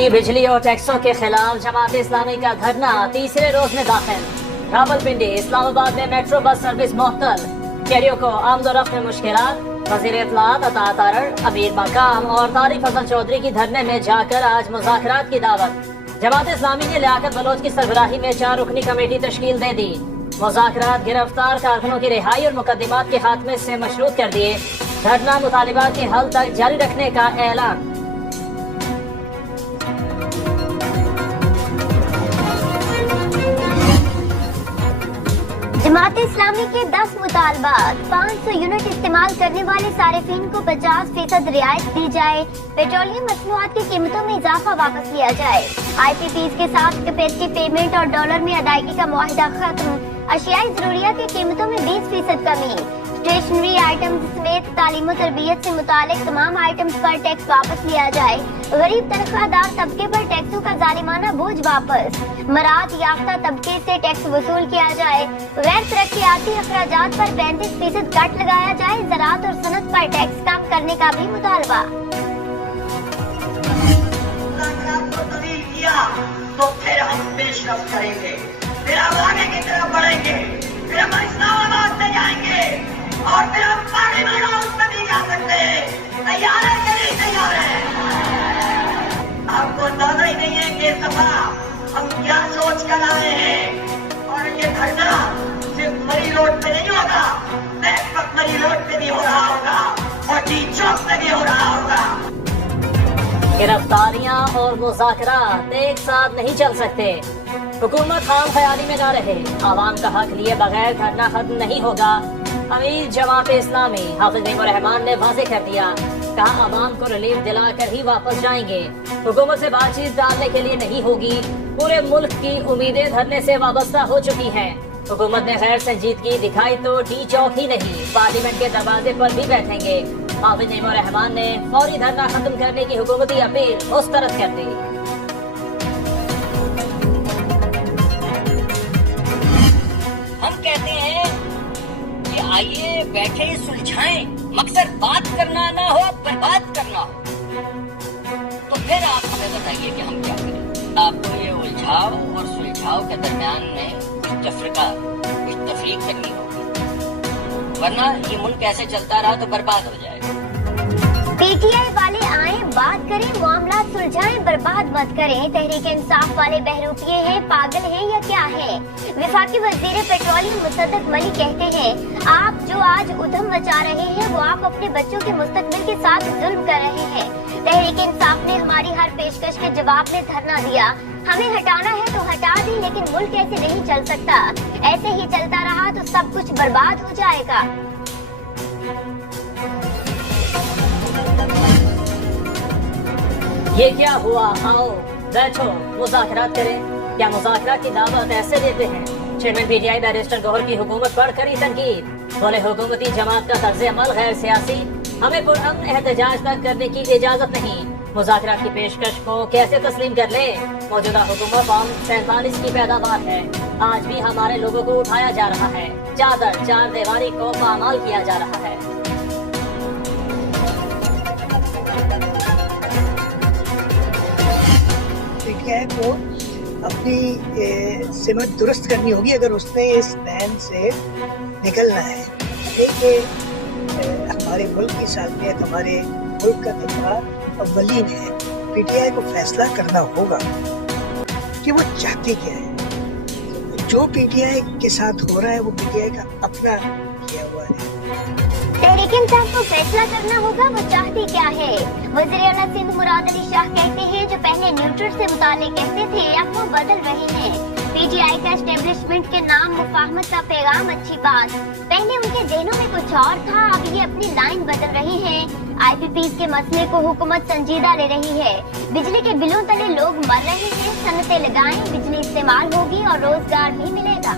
महंगी बिजली और टैक्सों के खिलाफ जमात इस्लामी का धरना तीसरे रोज में दाखिल। रावलपिंडी इस्लामाबाद में मेट्रो बस सर्विस मुअत्तल, शहरियों को आमदोरफ्त में मुश्किलात। वज़ीर इत्तलात अता तारड़, अमीर मकाम और तारिक फजल चौधरी की धरने में जाकर आज मुज़ाकरात की दावत। जमात इस्लामी ने लियाकत बलोच की सरबराही में 4 रुकनी कमेटी तश्कील दे दी। मुज़ाकरात गिरफ्तार कारकुनों की रिहाई और मुकदमात के खात्मे से मशरूत कर दिए। धरना मुतालिबात के हल तक जारी रखने का ऐलान। जमात इस्लामी के 10 मुतालबात। 500 यूनिट इस्तेमाल करने वाले सारिफीन को 50% रियायत दी जाए। पेट्रोलियम मसनूआत की कीमतों में इजाफा वापस लिया जाए। IPPs के साथ कैपेसिटी पेमेंट और डॉलर में अदायगी का मुआहिदा खत्म। अशियाई जरूरिया की कीमतों में 20% कमी। स्टेशनरी आइटम्स समेत तालीम और तरबियत से मुतालिक तमाम आइटम्स पर टैक्स वापस लिया जाए। गरीब तनख्वाहदार तबके पर टैक्सों का जालिमाना बोझ वापस। मरात याफ्ता तबके से टैक्स वसूल किया जाए। गैर तरक्याती अखराजात पर 35% कट लगाया जाए। ज़राअत और सनत पर टैक्स कम करने का भी मुतालबा। तो फिर हम पेशरफ करेंगे, फिर हम आगे की तरफ बढ़ेंगे, फिर हम इस्लामाबाद से जाएंगे और फिर हम पार्लियामेंट हाउस में भी जा सकते हैं। तैयार है कि नहीं तैयार है? आपको अंदाजा ही नहीं है कि इस दफा हम क्या सोच कर आए हैं। और ये धरना सिर्फ मरी रोड पे नहीं होगा, बैकपक मरी रोड पे भी हो रहा होगा और टी चौक पे भी हो रहा होगा। गिरफ्तारियां और मुज़ाकरात एक साथ नहीं चल सकते। हुकूमत खाम ख्याली में ना रहे। आवाम का हक लिए बगैर धरना खत्म नहीं होगा। अमीर जमात इस्लामी हाफिज नईमुर रहमान ने वाज़ेह कर दिया। कहा आवाम को रिलीफ दिलाकर ही वापस जाएंगे। हुकूमत से बातचीत डालने के लिए नहीं होगी। पूरे मुल्क की उम्मीदें धरने से वाबस्ता हो चुकी हैं। हुकूमत ने गैर संजीदगी दिखाई तो टी चौक ही नहीं, पार्लियामेंट के दरवाजे पर भी बैठेंगे। हाफिज नईमुर रहमान ने फौरी धरना खत्म करने की हुकूमती अपील मुस्तरद कर दी। हम कहते हैं कि आइए बैठे सुलझाएं, मकसद बात करना ना हो बर्बाद करना हो। तो फिर आप हमें बताइए कि हम क्या करें। आपको ये उलझाव और सुलझाव के दरमियान में कुछ तफरीका, कुछ तफरीक करनी होगी, वरना ये मुल्क ऐसे चलता रहा तो बर्बाद हो जाएगा। PTI वाले आए, बात करें, मामला सुलझाएं, बर्बाद मत करें। तहरीक इंसाफ वाले बहरूपिये हैं, पागल हैं या क्या है? वफाकी वजीर पेट्रोलियम मुसद्दक मलिक कहते हैं आप जो आज उधम मचा रहे हैं वो आप अपने बच्चों के मुस्तकबिल के साथ जुल्म कर रहे हैं। तहरीक इंसाफ ने हमारी हर पेशकश के जवाब में धरना दिया। हमें हटाना है तो हटा दी, लेकिन मुल्क ऐसे नहीं चल सकता। ऐसे ही चलता रहा तो सब कुछ बर्बाद हो जाएगा। ये क्या हुआ? आओ बैठो, मुज़ाकरात करें। क्या मुज़ाकरात की दावत ऐसे देते हैं? चेयरमैन PTI बैरिस्टर गौहर की हुकूमत पर कड़ी तनकीद। बोले हुकूमती जमात का तर्ज अमल गैर सियासी, हमें पुरअमन एहतजाज तक करने की इजाजत नहीं। मुज़ाकरात की पेशकश को कैसे तस्लीम कर ले? मौजूदा हुकूमत फॉर्म 47 की पैदावार है। आज भी हमारे लोगों को उठाया जा रहा है। चादर चार दीवारी को पामाल किया जा रहा है। PTI को अपनी सिमत दुरुस्त करनी होगी अगर उसने इस बैन से निकलना है। देखिए हमारे मुल्क की सालमियत, हमारे मुल्क का दफा अव्वलीन है। PTI को फैसला करना होगा कि वो चाहती क्या है। जो PTI के साथ हो रहा है वो PTI का अपना किया हुआ है। तहरीक इंसाफ को फैसला करना होगा वो चाहती क्या है। वज़ीर आला सिंध मुराद अली शाह कहते हैं जो पहले न्यूट्रल से मुतालिक कहते थे अब वो बदल रहे हैं। PTI का एस्टेब्लिशमेंट के नाम मुफाहमत का पैगाम, अच्छी बात। पहले उनके ज़हनों में कुछ और था, अब ये अपनी लाइन बदल रहे हैं। IPPs के मसले को हुकूमत संजीदा ले रही है। बिजली के बिलों तले लोग मर रहे हैं। सनतें लगाएं, बिजली इस्तेमाल होगी और रोजगार भी मिलेगा।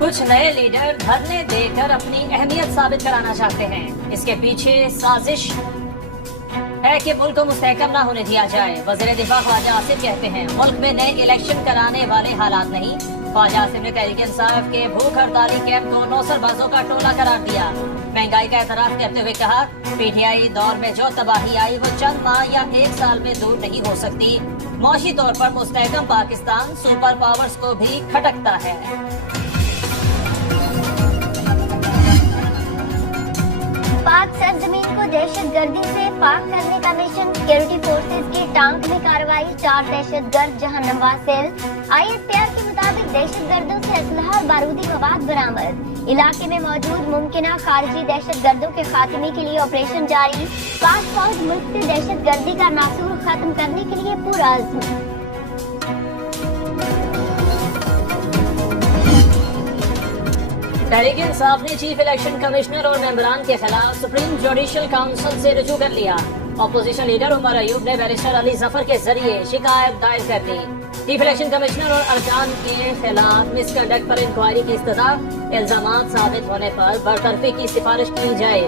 कुछ नए लीडर धरने देकर अपनी अहमियत साबित कराना चाहते हैं। इसके पीछे साजिश है कि मुल्क को मुस्तहकम ना होने दिया जाए। वज़ीर दिफा ख्वाजा आसिफ कहते हैं मुल्क में नए इलेक्शन कराने वाले हालात नहीं, ख्वाजा आसिम ने तहरीक इंसाफ के भूख हड़ताली कैंप को नौसरबाजों का टोला करार दिया। महंगाई का एतराफ करते हुए कहा, पीटीआई दौर में जो तबाही आई वो चंद माह या 1 साल में दूर नहीं हो सकती। मौशी तौर पर मुस्तहकम पाकिस्तान सुपर पावर्स को भी खटकता है। पाक सरजमीन को दहशतगर्दी से पाक करने का मिशन, सिक्योरिटी फोर्सेज की टांक में कार्रवाई, 4 दहशतगर्द जहन्नमवार सेल। ISPR के मुताबिक दहशतगर्दों से असलहा और बारूदी मवाद बरामद। इलाके में मौजूद मुमकिना खारजी दहशतगर्दों के खात्मे के लिए ऑपरेशन जारी। पाक फौज मुल्क से दहशतगर्दी का नासूर खत्म करने के लिए पुरअज़्म। तहरीक इंसाफ ने चीफ इलेक्शन कमिश्नर और मेंबरान के खिलाफ सुप्रीम जुडिशल काउंसिल से रुजू कर लिया। अपोजिशन लीडर उमर अयूब ने बैरिस्टर अली जफर के जरिए शिकायत दायर कर दी। चीफ इलेक्शन कमिश्नर और अरकान के खिलाफ मिसकंडक्ट पर इंक्वायरी की इस्तदा, इल्जामात साबित होने पर बरतरफी की सिफारिश की जाए।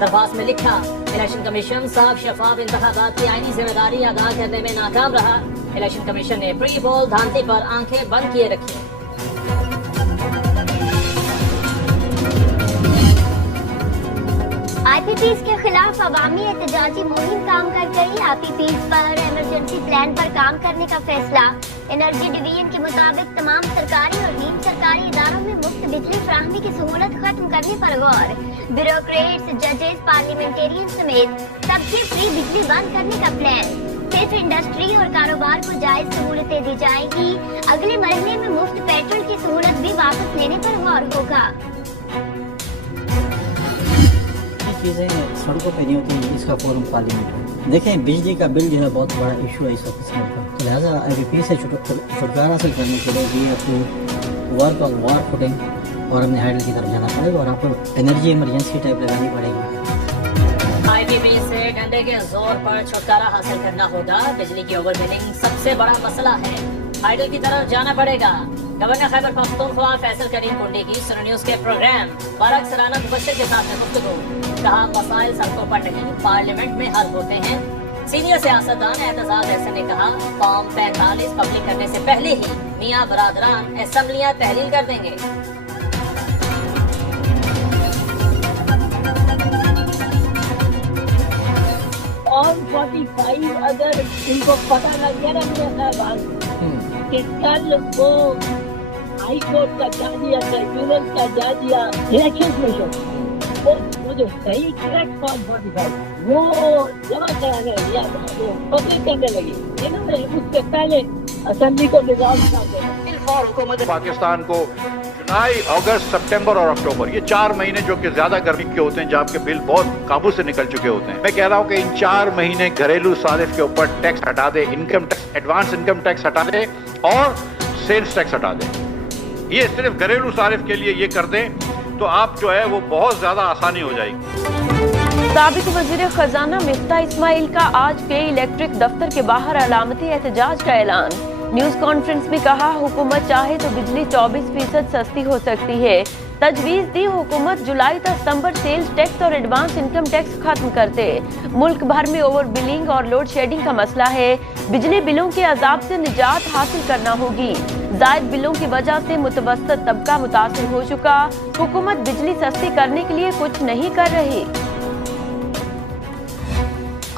दरख्वास्त में लिखा, इलेक्शन कमीशन साफ शफाफ इंतखाबात की आईनी जिम्मेदारी अदा करने में नाकाम रहा। इलेक्शन कमीशन ने प्री पोल धांधली पर आंखें बंद किए रखी। IPPs के खिलाफ अवामी एहतजाजी मुहिम काम कर गई। IPPs पर इमरजेंसी प्लान पर काम करने का फैसला। एनर्जी डिवीजन के मुताबिक तमाम सरकारी और नीम सरकारी इदारों में मुफ्त बिजली फराहमी की सहूलत खत्म करने पर गौर। ब्यूरोक्रेट्स, जजेस, पार्लियामेंटेरियन समेत सबसे फ्री बिजली बंद करने का प्लान। सिर्फ इंडस्ट्री और कारोबार को जायज सहूलतें दी जाएंगी। अगले महीने में मुफ्त पेट्रोल की सहूलत भी वापस लेने पर गौर होगा। चीज़ें सड़कों पे नहीं होती, इसका फोरम पार्लियामेंट है। देखें, बिजली का बिल जो है बहुत बड़ा इशू है इस वक्त का, तो लिहाजा IPP से छुटकारा हासिल करने के लिए भी आपको वर्क ऑन वार फुटिंग और अपने हाइडल की तरफ जाना पड़ेगा और आपको एनर्जी इमरजेंसी टाइप लगानी पड़ेगी। IPP से डंडे के जोर पर छुटकारा हासिल करना होगा। बिजली की ओवर बिलिंग सबसे बड़ा मसला है, हाइडल की तरफ जाना पड़ेगा। गवर्नर खैबर पख्तूनख्वा फैसल करीम कुंडी की सुनो न्यूज के प्रोग्राम बारक सराना मुबशर के साथ में गुफ्तगू। कहा, मसाइल सड़कों पर नहीं पार्लियामेंट में हल होते हैं। सीनियर सियासतदान एतजाज ऐसे ने कहा, फॉर्म 45 पब्लिक करने से पहले ही मियां बरादरान असेंबलियां तहलील कर देंगे। फॉर्म 45 अगर इनको पता लग गया ना कि कल वो हाई कोर्ट का जा दिया, ट्रिब्यूनल का जा दिया, इलेक्शन कमीशन वो जो सही करेक्ट फॉर्म 45 वो जमा कराने या वो पब्लिक करने लगी, इन्होंने उससे पहले असेंबली को डिसॉल्व कर देना। हुकूमत पाकिस्तान को जुलाई, अगस्त, सितंबर और अक्टूबर, ये 4 महीने जो कि ज्यादा गर्मी के होते हैं, जब आपके बिल बहुत काबू से निकल चुके होते हैं, मैं कह रहा हूँ कि इन 4 महीने घरेलू सारिफ के ऊपर टैक्स हटा दे, income tax, advance income tax हटा दे और सेल्स टैक्स हटा दे। ये सिर्फ घरेलू सारिफ के लिए ये कर दें तो आप जो है वो बहुत ज्यादा आसानी हो जाएगी। साबिक वजीर खजाना मिफ्ता इस्माइल का आज के इलेक्ट्रिक दफ्तर के बाहर अलामती एहतजाज का ऐलान। न्यूज कॉन्फ्रेंस में कहा, हुकूमत चाहे तो बिजली 24% सस्ती हो सकती है। तजवीज दी, हुकूमत जुलाई तक सितंबर सेल्स टैक्स और एडवांस इनकम टैक्स खत्म कर दे। मुल्क भर में ओवर बिलिंग और लोड शेडिंग का मसला है। बिजली बिलों के अजाब से निजात हासिल करना होगी। जायद बिलों की वजह से मुतवस्तित तबका मुतासिर हो चुका। हुकूमत बिजली सस्ती करने के लिए कुछ नहीं कर रही।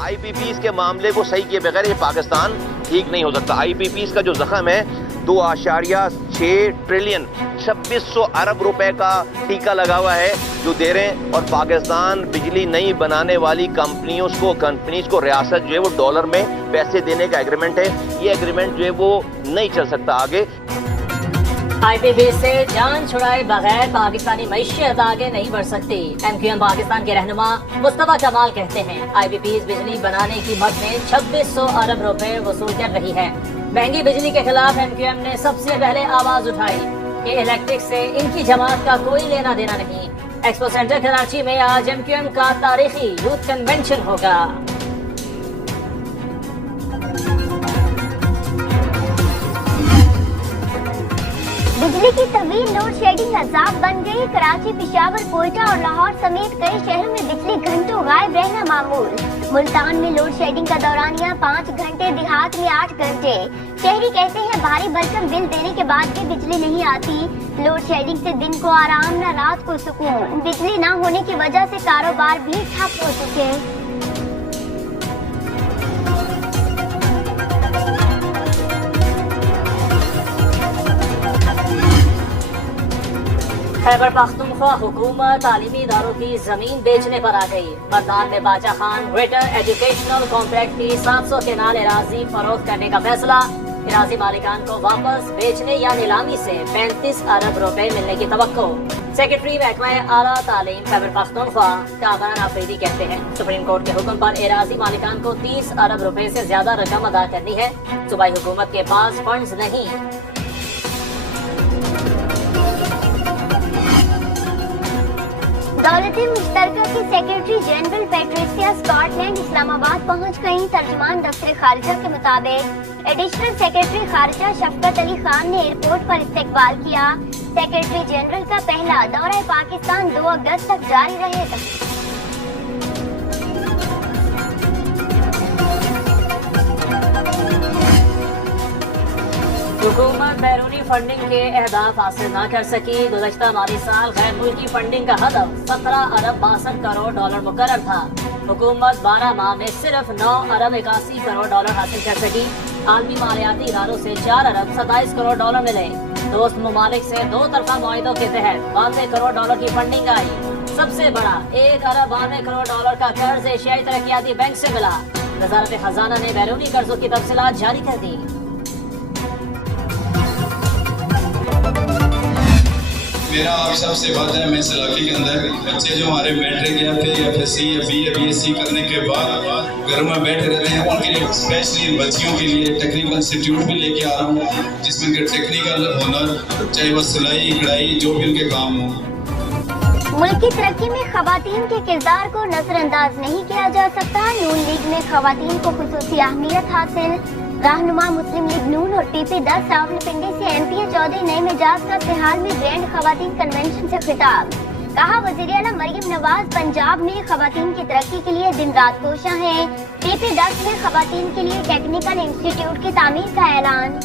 IPPs के मामले को सही किए बगैर ये पाकिस्तान ठीक नहीं हो सकता। IPPs का जो जख्म है 2.6 ट्रिलियन 2600 अरब रुपए का टीका लगा हुआ है जो दे रहे हैं, और पाकिस्तान बिजली नहीं बनाने वाली कंपनीज को रियासत जो है वो डॉलर में पैसे देने का एग्रीमेंट है। ये एग्रीमेंट जो है वो नहीं चल सकता आगे। IPP से जान छुड़ाए बगैर पाकिस्तानी मईशत आगे नहीं बढ़ सकती। MQM पाकिस्तान के रहनुमा मुस्तफा कमाल कहते हैं, IPPs बिजली बनाने की मद में 2600 अरब रुपए वसूल कर रही है। महंगी बिजली के खिलाफ MQM ने सबसे पहले आवाज उठाई कि इलेक्ट्रिक से इनकी जमात का कोई लेना देना नहीं। एक्सपो सेंटर कराची में आज MQM का तारीखी यूथ कन्वेंशन होगा। बिजली की तवील लोड शेडिंग अजाब बन गई। कराची, पेशावर, कोयटा और लाहौर समेत कई शहरों में बिजली घंटों गायब रहना मामूल। मुल्तान में लोड शेडिंग का दौरानिया 5 घंटे, देहात में 8 घंटे। शहरी कहते हैं भारी भरकम बिल देने के बाद भी बिजली नहीं आती। लोड शेडिंग से दिन को आराम न रात को सुकून। बिजली न होने की वजह से कारोबार भी ठप हो चुके। खैबर पख्तूनख्वा हुकूमत तालीमी इदारों की जमीन बेचने पर आ गई। मरदान में बाचा खान ग्रेटर एजुकेशनल कॉम्प्लेक्स की 700 केनाल एराजी फरोख्त करने का फैसला। एराजी मालिकान को वापस बेचने या नीलामी से 35 अरब रुपए मिलने की तवक्को। सेक्रेटरी महकमा आला तालीम खैबर पख्तूनख्वा कागान आफरीदी कहते हैं सुप्रीम कोर्ट के हुक्म पर एराजी मालिकान को 30 अरब रुपए से ज्यादा रकम अदा करनी है। सूबाई हुकूमत के पास फंड्स नहीं। दौलत मुश्तरका की secretary general Patricia Scotland Islamabad पहुंच गईं। तर्जुमान दफ्तर खारिजा के मुताबिक एडिशनल सेक्रेटरी खारिजा शफकत अली खान ने एयरपोर्ट पर इस्तकबाल किया। सेक्रेटरी जनरल का पहला दौरा पाकिस्तान 2 अगस्त तक जारी रहेगा। हुकूमत बैरूनी फंडिंग के अहदाफ हासिल न कर सकी। गुज़श्ता माली साल गैर मुल्की फंडिंग का हदफ 17 अरब 62 करोड़ डॉलर मुकर्रर था। हुकूमत 12 माह में सिर्फ 9 अरब 81 करोड़ डॉलर हासिल कर सकी। आलमी मालियाती इदारों से 4 अरब 27 करोड़ डॉलर मिले। दोस्त ममालिक से 2 तरफा मुआहिदों के तहत 92 करोड़ डॉलर की फंडिंग आई। सबसे बड़ा 1 अरब 92 करोड़ डॉलर का कर्ज एशियाई तरक्याती बैंक से मिला। वजारत खजाना ने बैरूनी कर्जों की तफसीलात जारी कर दी। मेरा आप सबसे वादा है, मैं इस इलाके के अंदर बच्चे जो हमारे मैट्रिक या फिर FSC या BA BSc करने के बाद घर में बैठे रहते हैं, उनके लिए स्पेशली बच्चियों के लिए टेक्निकल इंस्टीट्यूट भी लेके आ रहा हूँ, जिसमें कि टेक्निकल हुनर, चाहे वो सिलाई कढ़ाई जो भी उनके काम हो। मुल्क की तरक्की में खवातीन के किरदार को नजरअंदाज नहीं किया जा सकता। नून लीग में खवातीन को खुसूसी अहमियत हासिल। रहनुमा मुस्लिम लीग नून और PP10 रावलपिंडी से MPA चौधरी नए मिजाज का फिलहाल में ग्रैंड खवातीन कन्वेंशन से खिताब। कहा वज़ीर आला मरियम नवाज पंजाब में खवातीन की तरक्की के लिए दिन रात कोशां हैं। PP10 में खवातीन के लिए टेक्निकल इंस्टीट्यूट की तामीर का ऐलान।